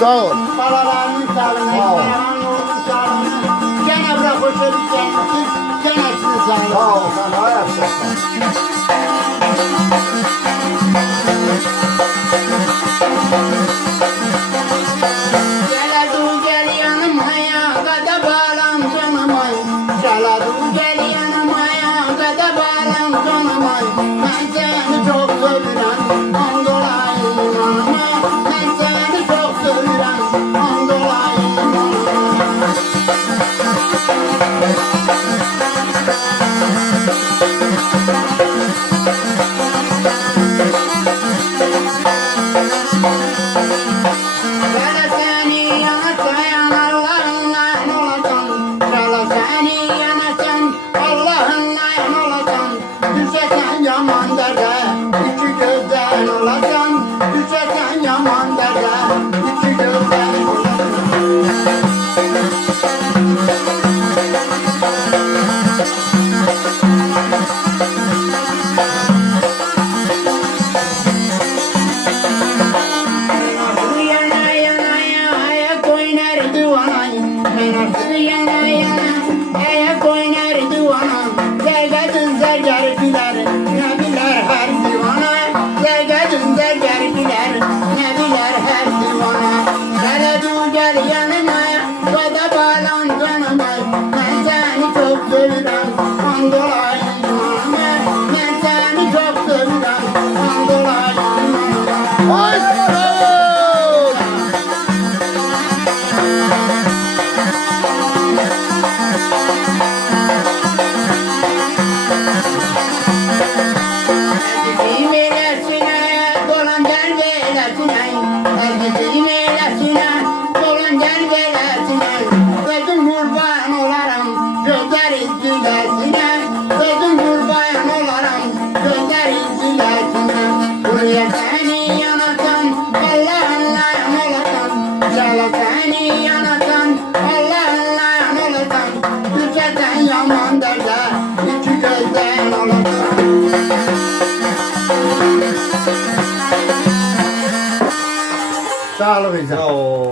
sağ ol. Balalarının sağlığına, Sağ ol. karavanların sağlığına, Cenab-ı Hak hoşçakalın, cennetin sağlığına. Sağ ol sana ayakta. Gel adu gel yanıma ya, gada bağlam canıma. Gel adu gel yanıma ya, gada bağlam canıma. Ben seni çok seviyorum, on dolayım yanıma. Ben seni çok seviyorum, on dolayım yanıma. Gel seni yanarsan Allah'ınla olacağım. Gel seni yanarsan Allah'ınla olacağım. Düşersen yaman derde, iki gözden olacağım. Düşersen yaman derde, iki gözden olacağım. Yana yana ya ayak oynar duvanay. Menası yana yana ayak oynar duvanay. Zergadın zergar biler, ne biler her divana. Zergadın zergar biler, ne biler her divana. Gel adu gel yanıma, bada bağlan canıma. Ben seni çok seviyorum, on dolayım yanıma. Ben seni çok seviyorum, on dolayım yanıma. Ay sağ ol. Erkeceğim eylesine, dolan gel veylesine. Erkeceğim eylesine, dolan gel veylesine. Gözüm kurban olarım, gözler izgilesine. Gözüm kurban olarım, gözler izgilesine. Buraya seni yanarsan, Allah'ınla yan olasın. Yala seni yanarsan, Allah'ınla yan olasın. Düşersen yaman derde, iki gözden olasın. Sağ ol bize. Sağ ol.